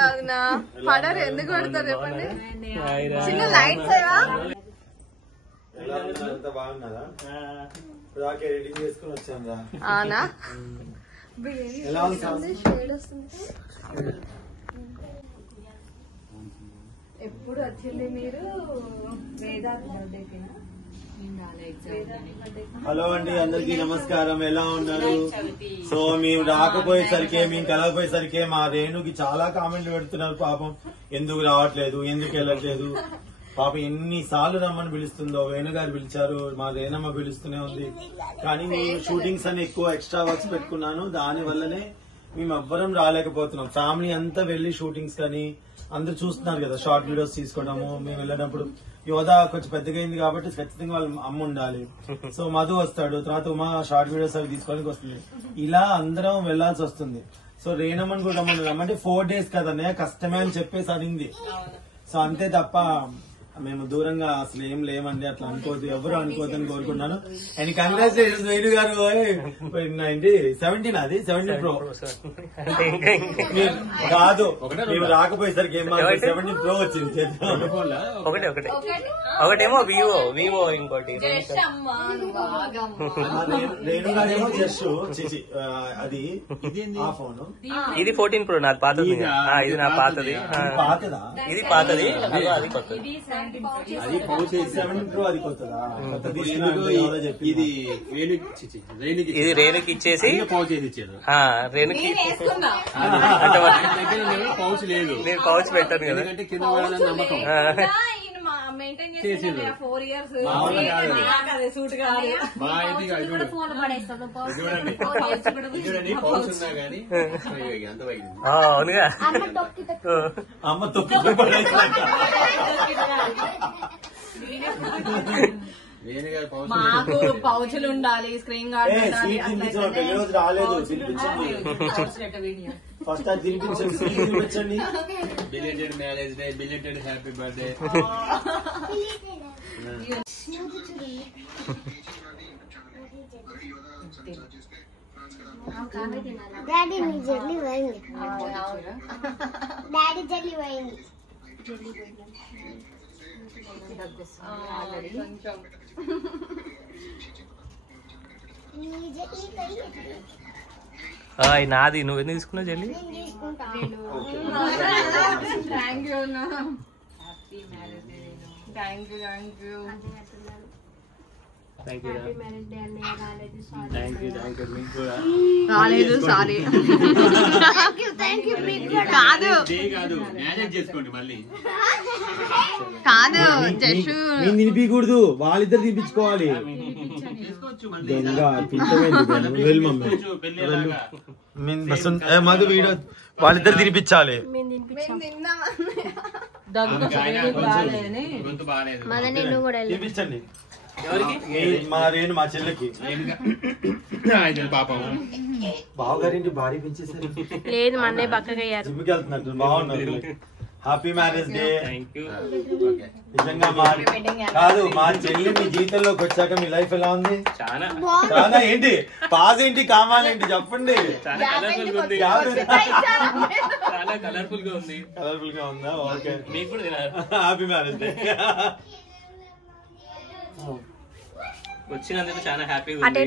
అవునా పడరు ఎందుకు కొడతారు చెప్పండి చిన్న లైట్స్ ఏవా అవునా ఎప్పుడు వచ్చింది మీరు హలో అండి, అందరికీ నమస్కారం. ఎలా ఉన్నారు? సో మేము రాకపోయేసరికి, మేము కలగపోయేసరికి మా రేణుకి చాలా కామెంట్లు పెడుతున్నారు. పాపం ఎందుకు రావట్లేదు, ఎందుకు వెళ్ళట్లేదు, పాపం ఎన్నిసార్లు రమ్మని పిలుస్తుందో. వేణుగారు పిలిచారు, మా రేణమ్మ పిలుస్తూనే ఉంది. కానీ మేము షూటింగ్స్ అని ఎక్కువ ఎక్స్ట్రా వర్క్స్ పెట్టుకున్నాను. దాని వల్లనే మేము ఎవ్వరం రాలేకపోతున్నాం. ఫ్యామిలీ అంతా వెళ్లి షూటింగ్స్ కానీ అందరు చూస్తున్నారు కదా, షార్ట్ వీడియోస్ తీసుకోవడము. మేము వెళ్ళినప్పుడు యోధ కొంచెం పెద్దగా అయింది కాబట్టి ఖచ్చితంగా వాళ్ళ అమ్మ ఉండాలి. సో మధు వస్తాడు, తర్వాత ఉమా షార్ట్ వీడియోస్ అవి తీసుకోవడానికి వస్తుంది. ఇలా అందరం వెళ్లాల్సి వస్తుంది. సో రేణమ్మని కూడా రమ్మంటే 4 days కదనే కష్టమే అని చెప్పేసి అనింది. సో అంతే తప్ప మేము దూరంగా అసలు ఏం లేమండి. అట్లా అనుకోవద్దు, ఎవరు అనుకోవద్దని కోరుకుంటున్నాను. అండ్ కంగ్రాచులేషన్స్ వేణు గారు. 17 అది 17 Pro కాదు, మేము రాకపోయేసరికి ఏం 17 Pro వచ్చింది. ఒకటేమో వివో ఇంకోటి రేణు గారేమో జస్ట్ అది ఆ ఫోన్. ఇది 14 Pro నాది పాతది. ఇది నా పాతది. పాతదా? ఇది పాతది, అది కొత్తది. అది 17 Pro అది కొత్తదా? ఇది రేణుకి ఇచ్చేసి రేణుకి పౌచ్ లేదు, నేను పౌచ్ పెట్టాను కదా. కింద నమ్మకం 4 years చూడండి పౌచ్ ఉన్నా గానీ అంత అవునుగా అమ్మ తొక్కి మాకు పౌచులు ఉండాలి, స్క్రీన్ గార్డ్ రోజు రాలేదు. ఫస్ట్ అది తినిపించండి, తినిపించండి. Belated marriage day, belated happy birthday. Daddy నీ జల్లి పోయింది, డాడీ జల్లి పోయింది. నాది నువ్వెందుకు తీసుకున్నావు జల్లి? థ్యాంక్ యూ థ్యాంక్ యూ రాలేదు. సారీ కాదు, మేనేజ్ చేసుకోండి మళ్ళీ. కాదు జస్ట్ నేను తినిపించకూడదు, వాళ్ళిద్దరు తినిపించుకోవాలి. మధు వీడియో వాళ్ళిద్దరు తినిపించాలి. తినిపించండి మా రేణు, మా చెల్లెకి. పాపం బావగారింటి భారీ పెంచేసారు. లేదు మా అన్నయ్య పక్కకి అయ్యారు. జిమ్కి వెళ్తున్నట్టు బాగున్నారు. Happy marriage day. నిజంగా కాదు, మా చెల్లి మీ జీవితంలోకి వచ్చాక మీ లైఫ్ ఎలా ఉంది? చాలా ఏంటి పాజ్ ఏంటి కామాలేంటి చెప్పండి. చాలా కలర్ఫుల్ గా ఉంది. కలర్ఫుల్ గా ఉందా? ఓకే, మీకు కూడా హ్యాపీ మ్యారేజ్ డే. వచ్చినందుకు చాలా హ్యాపీగా అటు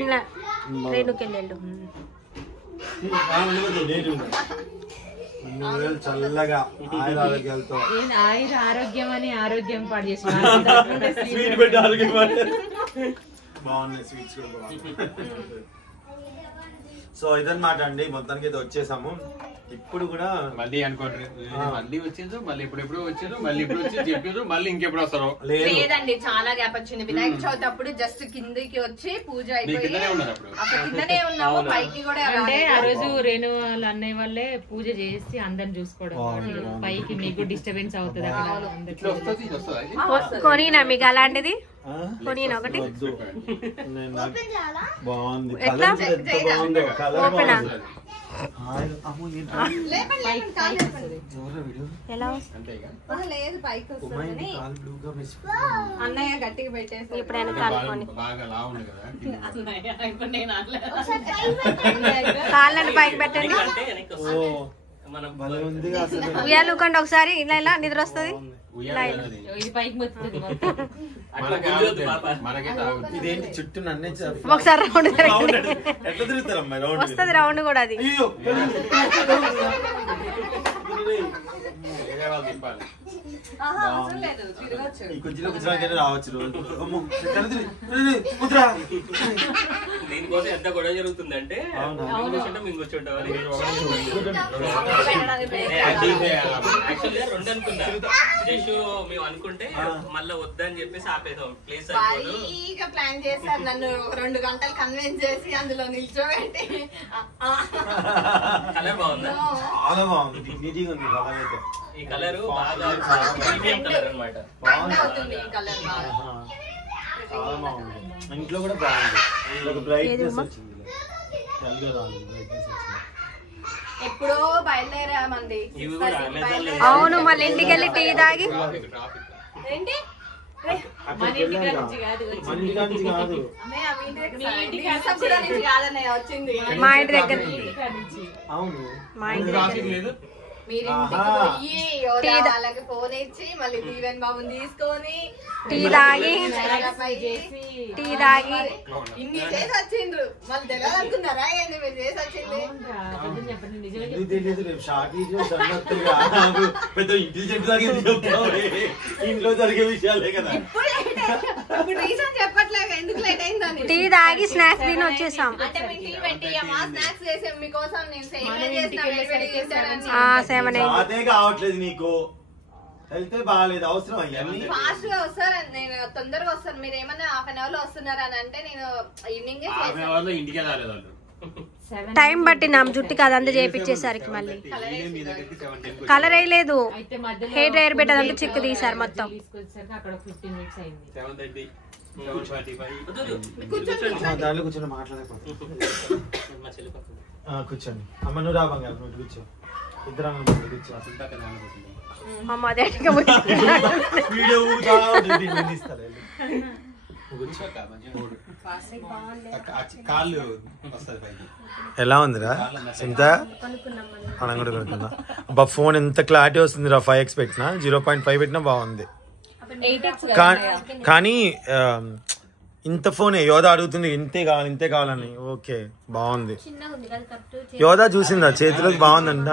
రేణుకి వెళ్ళాడు. చల్లగా ఆయుర ఆరోగ్యాలతో ఆరోగ్యం అని ఆరోగ్యం పాడు చేసి స్వీట్ పెట్టి ఆరోగ్యం బాగున్నాయి. స్వీట్స్ కూడా బాగున్నాయి. సో ఇదన్నమాట అండి, మొత్తానికి అయితే వచ్చేసాము. ఇప్పుడు కూడా మళ్ళీ అనుకోండి, మళ్ళీ వచ్చేది, మళ్ళీ ఎప్పుడెప్పుడు వచ్చారు, మళ్ళీ ఇప్పుడు వచ్చి చెప్పారు, మళ్ళీ ఇంకెప్పుడు వస్తారు. లేదండి, చాలా గ్యాప్ వచ్చింది. వినాయక చవితి అప్పుడు జస్ట్ కిందకి వచ్చి పూజ అయిపోయి కిందనే ఉన్నాము, పైకి కూడా అంటే ఆ రోజు రేణు వాళ్ళ అన్నయ్య వాళ్ళే పూజ చేసి అందరిని చూసుకోవడం. పైకి మీకు డిస్టర్బెన్స్ అవుతుంది అక్కడ. కొనినా మీకు అలాంటిది? కొనినా ఒకటి బాగుంది. ఎట్లా? ఓపెనా? ఎలా లేదు పైకి వస్తుంది అన్నయ్య గట్టిగా పెట్టేసి ఎప్పుడైనా కాలుకొని కాళ్ళని పైకి పెట్టండి. భలే ఉందిగా అసలు. ఉయ్యాలు ఊకండి ఒకసారి, ఇలా ఇలా నిద్ర వస్తుంది. ఇది పైకి మొత్తుంది మనకైతే ఆగుతుంది. ఇదేంటి చుట్టూ నన్నే ఒకసారి రౌండ్ ఎట్లా తిరుగుతారమ్మా రౌండ్? వస్తుంది రౌండ్ కూడా అది. అయ్యో వేరే వాళ్ళు తిప్పాలి. అవసరం లేదు, తిరగచ్చు. ఈ కుర్చీలో కూర్చోడానికి రావచ్చు రోజు. అమ్మో, ఎక్కడ కుదురా. దీనికోసం ఎంత గొడవ జరుగుతుందంటే మేము కూర్చుంటాం. యాక్చువల్గా 2 అనుకున్నా, జస్ట్ మేము అనుకుంటే మళ్ళీ వద్దని చెప్పేసి ఆపేసాం. ప్లేస్ భారీగా ప్లాన్ చేశారు, నన్ను 2 గంటలు కన్విన్స్ చేసి అందులో నిల్చోబెట్టి. కలర్ బాగుందా? చాలా బాగుంది, డిగ్నిటీగా ఉంది కలర్ అయితే. ఈ కలర్ బాగా ప్రీమియం కలర్ అనమాట. అవుతుంది ఈ కలర్ బాగా. చాలా బాగుంది. ఇంట్లో కూడా బాగుంది. ఒక బ్రైట్నెస్ వచ్చింది, తెల్లగా రాలేదు, బ్రైట్నెస్ వచ్చింది. ఎప్పుడో బయలుదేరామండి. ఇవి కూడా అవును, మళ్ళీ ఇంటికి వెళ్ళి టీ తాగి. ఏంటి మన ఇంటికి నుంచి కాదు మన ఇంటి నుంచి కాదు, కాదన్నయ్య వచ్చింది. మా ఇంటి దగ్గర అవును మా ఇంటి ట్రాఫిక్ లేదు. మీరు ఇంటికి పోయి యోధా వాళ్ళకి ఫోన్ ఇచ్చి మళ్ళీ దీవెన్ బాబుని తీసుకొని టీ తాగి టీ తాగి ఇన్ని చేసి వచ్చిండ్రు. మళ్ళీ తెలియదు అనుకున్నారా ఏంది మీరు చేసి వచ్చింది? చెప్పండి నిజమే ఎందుకు తెలియదు. రేపు షార్ట్ పెద్ద ఇంటెలిజెంట్ లాగా ఎందుకు చెప్తావు? ఇంట్లో జరిగే విషయాలే కదా. ఇప్పుడు రీజన్ చెప్పట్లేక ఎందుకు లేట్ అయిందని. టీ తాగి స్నాక్స్ తిని వచ్చేసాం. అంటే మేము టీ పెట్టి స్నాక్స్ చేసాం మీకోసం. నేను సేమియా చేసిన వేడి చేశానని. అదే కావట్లేదు నీకు, వెళ్తే బాగాలేదు. అవసరం అయ్యాన్ని ఫాస్ట్ గా వస్తారు, నేను తొందరగా వస్తాను. మీరు ఏమన్నా 1/2 అవర్ లో వస్తున్నారు అని అంటే నేను ఈవినింగ్ వాళ్ళు ఇంటికే రాలేదు వాళ్ళు. టైం పట్టినాం జుట్టుకి అదంతా చేయించేసరికి. మళ్ళీ కలర్ వేయలేదు, హెయిర్ డ్రైయర్ పెట్టి అదంతా చిక్కు తీసారు మొత్తం. తీసుకొచ్చాక అక్కడ 15 minutes అయింది. 7:30. దాంట్లో కూర్చొని మాట్లాడకపోతే కూర్చోండి. అమ్మ నువ్వు రా బంగారు, నువ్వు కూర్చో. ఇద్దరు కూర్చో. అమ్మ అదే వీడియో ఎలా ఉందిరా సింత? మనం కూడా కొనుక్కుందాం. అబ్బా ఫోన్ ఎంత క్లారిటీ వస్తుందిరా. 5x పెట్టినా, 0.5 పెట్టినా బాగుంది. కానీ ఇంత ఫోనే యోధా అడుగుతుంది, ఇంతే కావాలి ఇంతే కావాలని. ఓకే బాగుంది. యోధా చూసిందా చేతిలోకి? బాగుందంట.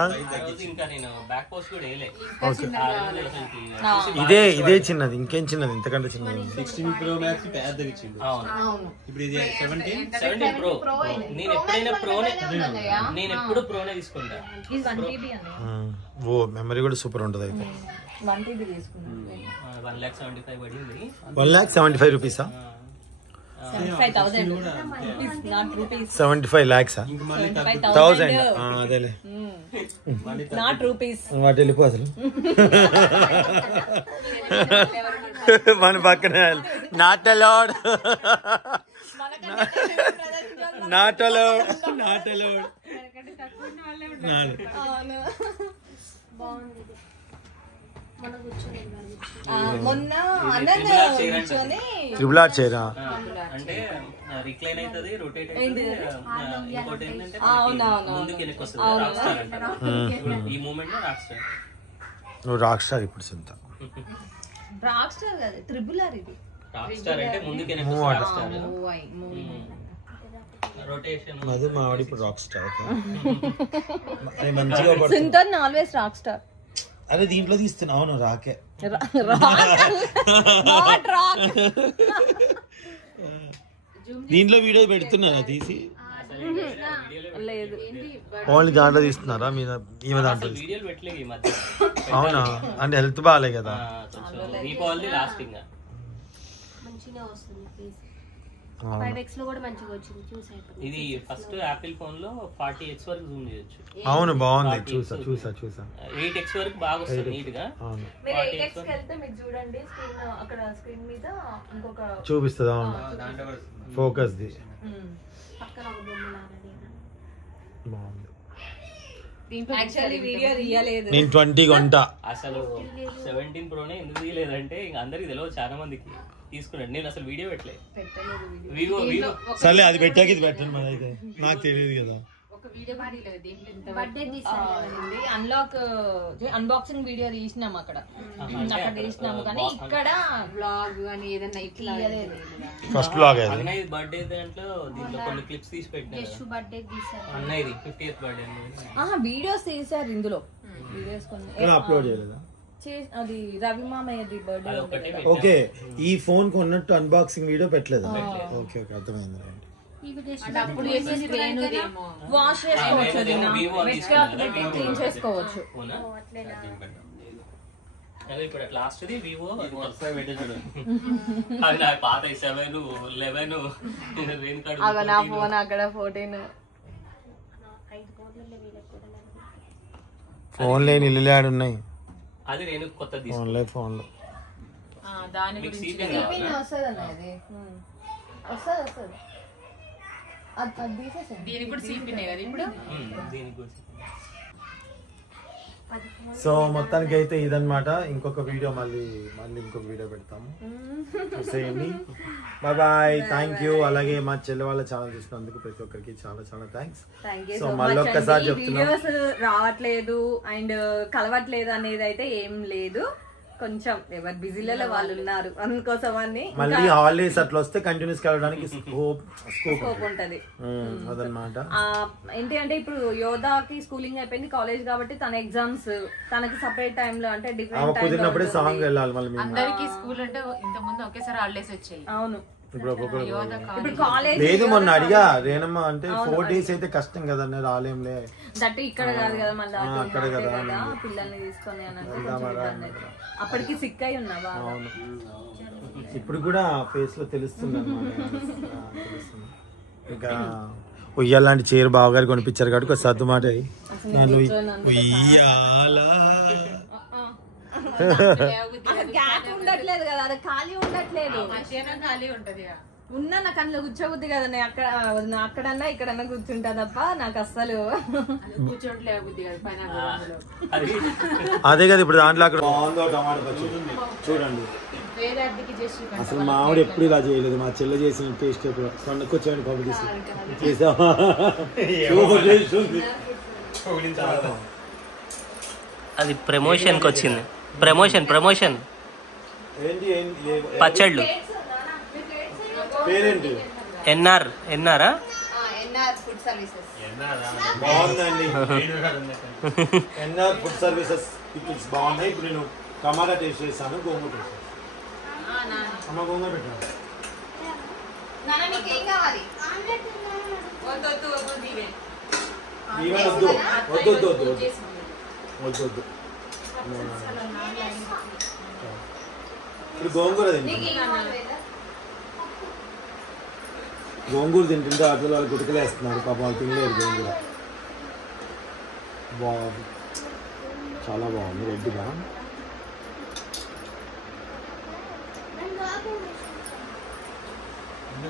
ఇదే చిన్నది, ఇంకేం చిన్నది, ఇంతకంటే చిన్నది. 16 Pro Max పెద్దగా ఇచ్చింది. ఇప్పుడు ఇది 17 Pro. నేను ఎప్పుడు ప్రోనే తీసుకుంటా. ఓ మెమరీ కూడా సూపర్ ఉంటుంది అయితే. 1,75,000 పడింది. 1,75,000 రూపీసా? 75 lakhs. 1000 అదేలే, వాటి వెళ్ళిపో అసలు. మన పక్కన not allowed, not allowed, not allowed. మొన్న ట్రిపుల్ ఆర్ చేయరా? అంటే రిక్లైన్ అవుతుంది, రొటేట్ అవుతుంది. ఇంకోటి ఏంటంటే ముందుకు వెనక్కి వస్తుంది. రాక్ స్టార్ అంటారు ఈ మూమెంట్ లో. రాక్ స్టార్ నువ్వు రాక్ స్టార్ ఇప్పుడు సొంత. రాక్ స్టార్ కాదు, ట్రిపుల్ ఆర్. ఇది రాక్ స్టార్ అంటే ముందుకు వెనక్కి వస్తుంది. Rock star rotation. అది మా వాడు ఇప్పుడు రాక్ స్టార్. మంచిగా ఆల్వేస్ రాక్ స్టార్. అరే దీంట్లో తీస్తున్నా. అవును రాకే. దీంట్లో వీడియో పెడుతున్నారా తీసి? ఓన్లీ దాంట్లో తీస్తున్నారా మీద? ఈమె దాంట్లో వీడియోలు పెట్టలేదు ఈ మధ్య. అవునా? అంటే హెల్త్ బాగాలే కదా. దీపావళి లాస్టింగ్ ఇది ఫస్ట్ యాపిల్ ఫోన్ లో 40x వరకు జూమ్ చేయొచ్చు. అవును బాగుంది, చూసా 8x వరకు బాగా వస్తుంది నీట్ గా. చూపిస్తుంది. అవును ఫోకస్ ది బాగుంది. నేను 20 కొంటా. అసలు 17 ప్రోనే ఎందుకు తీయలేదంటే ఇంకా అందరికి తెలియదు, చాలా మందికి తీసుకున్నాడు. నేను అసలు వీడియో పెట్టలేదు. సర్లే అది పెట్టాక ఇది పెట్టండి. మరి అయితే నాకు తెలియదు కదా. అన్బాక్సింగ్ వీడియో తీసినాం అక్కడ తీసినాము కానీ ఇక్కడ బ్లాగ్ అని ఏదన్నా ఇట్లా ఫస్ట్ బ్లాగ్ అన్నయ్య బర్త్డే దాంట్లో దీంట్లో కొన్ని క్లిప్స్ తీసి పెట్టినా బర్త్డే తీసారు అన్నయ్యది 50th బర్త్డే వీడియోస్ తీసారు ఇందులో వీడియోస్ కొన్ని అప్లోడ్ చేయలేదా అది రవి మామయ్యది బర్త్డే ఓకే ఈ ఫోన్ కొన్నట్టు అన్బాక్సింగ్ వీడియో పెట్టలేదు ఓకే ఓకే అర్థమైంది అప్పుడు చేసేసి వాష్ చేసుకోవచ్చు క్లీన్ చేసుకోవచ్చు ఇప్పుడు లాస్ట్ ది వివో అది నా పాత 7 11 అవి నా ఫోన్ అక్కడ 14 ఫోన్ లేని ఇల్లు ఆడు ఉన్నాయి అది నేను కొత్త ఫోన్లో దాని గురించి వస్తుంది అన్నది వస్తుంది దీనికి కూడా సీపీనే కదా ఇప్పుడు దీనికి సో మొత్తానికి అయితే ఇదన్నమాట ఇంకొక వీడియో మళ్ళీ ఇంకొక వీడియో పెడతాము చూసేయండి బాయ్ థ్యాంక్ యూ అలాగే మా చెల్లి వాళ్ళ ఛానల్ చూసినందుకు ప్రతి ఒక్కరికి చాలా చాలా థ్యాంక్స్ సో మళ్ళీ ఒక్కసారి చెప్తున్నాం వీడియోస్ రావట్లేదు అండ్ కలవట్లేదు అనేది అయితే ఏం లేదు కొంచెం ఎవరు బిజీలలో వాళ్ళు ఉన్నారు అందుకోసం అని మళ్ళీ హాలిడేస్ అట్లా వస్తే కంటిన్యూస్ కలవడానికి స్కోప్ ఉంటది అదనమాట ఏంటి అంటే ఇప్పుడు యోధాకి స్కూలింగ్ అయిపోయింది కాలేజ్ కాబట్టి తన ఎగ్జామ్స్ తనకి సపరేట్ టైమ్ లో అంటే డిఫరెంట్ కుదిరినప్పుడే సాంగ్ వెళ్ళాలి మళ్ళీ అందరికి స్కూల్ అంటే ఇంత ముందు ఒకేసారి హాలిడేస్ వచ్చాయి అవును ఇప్పుడు కాలేజ్ లేదు మొన్న అడిగా రేణమ్మ అంటే 4 days అయితే కష్టం కదన్న రాలేంలే దట్ ఇక్కడ కాదు కదా మళ్ళీ అక్కడ కదా పిల్లల్ని తీసుకొని అని అప్పటికి సిక్ అయి ఉన్నా బాగా ఇప్పుడు కూడా ఫేస్ లో తెలుస్తుంది ఇంకా ఉయ్యాలాంటి చీర బావగారు కొనిపించారు కాబట్టి ఒక సర్దు మాట ఉండట్లేదు కదా అది ఖాళీ ఉండట్లేదు ఖాళీ ఉంటది ఉన్నా నాకు అందులో కూర్చోబుద్ది కదా నేను అక్కడన్నా ఇక్కడన్నా కూర్చుంటా తప్ప నాకు అస్సలు కూర్చోట్లే బుద్ధి కదా పైన అదే కదా ఇప్పుడు దాంట్లో అక్కడ బాగుందో టమాటా పచ్చడి చూడండి అసలు మామిడి ఎప్పుడు ఇలా చేయలేదు మా చెల్లె చేసిన టేస్ట్ కొనుక్కొచ్చాను కాంపిటీషన్ చేసావా అది ప్రమోషన్కి వచ్చింది ప్రమోషన్ పచ్చళ్ళు పేరేంటి ఎన్ఆర్ ఫుడ్ సర్వీసెస్ బాగుందండి ఎన్ఆర్ ఫుడ్ సర్వీసెస్ పికిల్స్ బాగున్నాయి ఇప్పుడు నేను టమాటా టేస్ట్ చేస్తాను గోంగూర టేస్ట్ అమ్మ గోంగూర పెట్టాను వద్దు ఇప్పుడు గోంగూర తింటుంటే అట్లా వాళ్ళు గుటకలేస్తున్నారు పాప వాళ్ళు తినలేరు గోంగూర బాగుంది చాలా బాగుంది రెడ్డిగా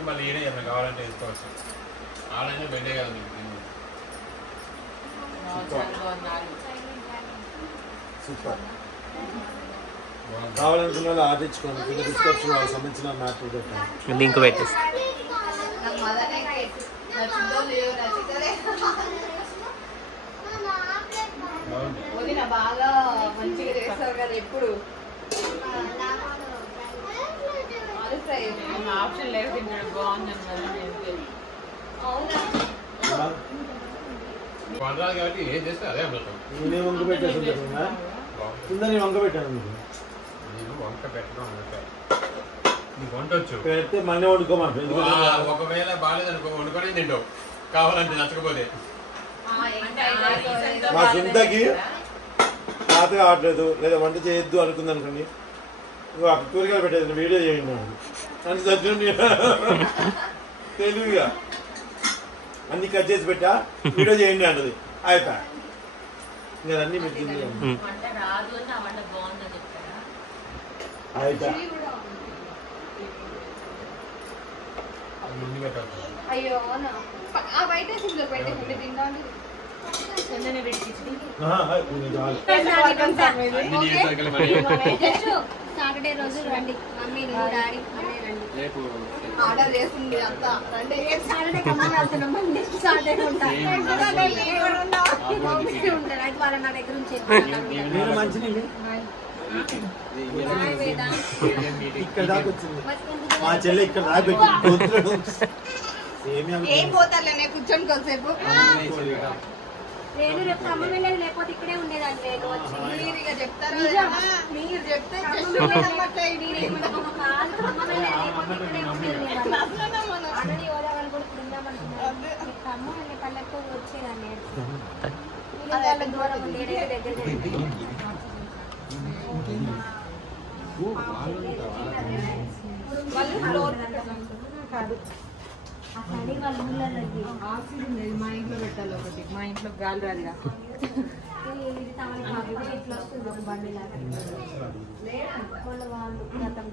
మళ్ళీ ఏడే ఏమైనా కావాలంటే వేసుకోవచ్చు ఆడైనా బెండే కదా సూపర్ కావాలనుకున్న వాళ్ళు ఆర్డర్ ఇచ్చుకోండి కింద డిస్క్రిప్షన్ వాళ్ళకి సంబంధించిన మ్యాటర్ పెట్టాను లింక్ పెట్టేసి బాగా మంచిగా చేస్తారు కదా ఎప్పుడు ఆప్షన్ లేదు బాగుంది కాబట్టి ఏం చేస్తే అదే అమృతం నేను వంక పెట్టేసి కింద నేను వంక పెట్టాను నేను వంక పెట్టడం నీకు వంటొచ్చు పెడితే మళ్ళీ వండుకోమంటారు ఒకవేళ బాగాలేదనుకో వండుకొని తింటావు కావాలంటే నచ్చకపోతే మా సొంతకి తాత ఆడలేదు లేదా వంట చేయొద్దు అనుకుంది అనుకోండి కూరగాయలు పెట్టేది వీడియో చేయండి అంటే దగ్గర తెలుగుగా అన్ని కట్ చేసి పెట్టా వీడియో చేయండి అంటది అయిపోయా ఇంకా అన్ని పెట్టింది అయిపోయా అయ్యో బయట పెట్టి తింటాను సాటర్డే రోజు రండి మమ్మీ డాడీ అన్నీ రండి. రేపు ఆర్డర్ చేసింది అంతా రండి. సాటర్డే ఖమ్మం వెళ్తున్నాం మళ్ళీ నెక్స్ట్ సాటర్డే ఉంటారు అయితే వాళ్ళ నా దగ్గర నుంచి నేను మంచినీళ్ళు ఇక్కడ దాకా వచ్చింది మా చెల్లె ఇక్కడ దాకా ఏం పోతారులే కూర్చొని కొంతసేపు. నేను రేపు ఖమ్మం వెళ్ళేది లేకపోతే ఇక్కడే ఉండేదాన్ని నేను వచ్చి మీరు ఇక చెప్తారు కదా, మీరు చెప్తే just నమ్మట్లేదు. ఖమ్మం వెళ్ళేది లేకపోతే ఇక్కడే ఉండేది. ఆల్రెడీ ఓదావరి కూడా ఇప్పుడు ఉందామనుకున్నాను. ఖమ్మం వెళ్ళే పళ్ళతో వచ్చేదాన్ని వాళ్ళ దూరం ఉండేది దగ్గర కాదు ఆక్సిజన్ లేదు. మా ఇంట్లో పెట్టాలి ఒకటి. మా ఇంట్లో గాలి రాదుగా. ఇట్లా వస్తుంది ఒక బండి లాగా వాళ్ళ వాళ్ళు గతం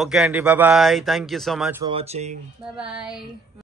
ఓకే అండి bye. Thank you so much for watching. Bye.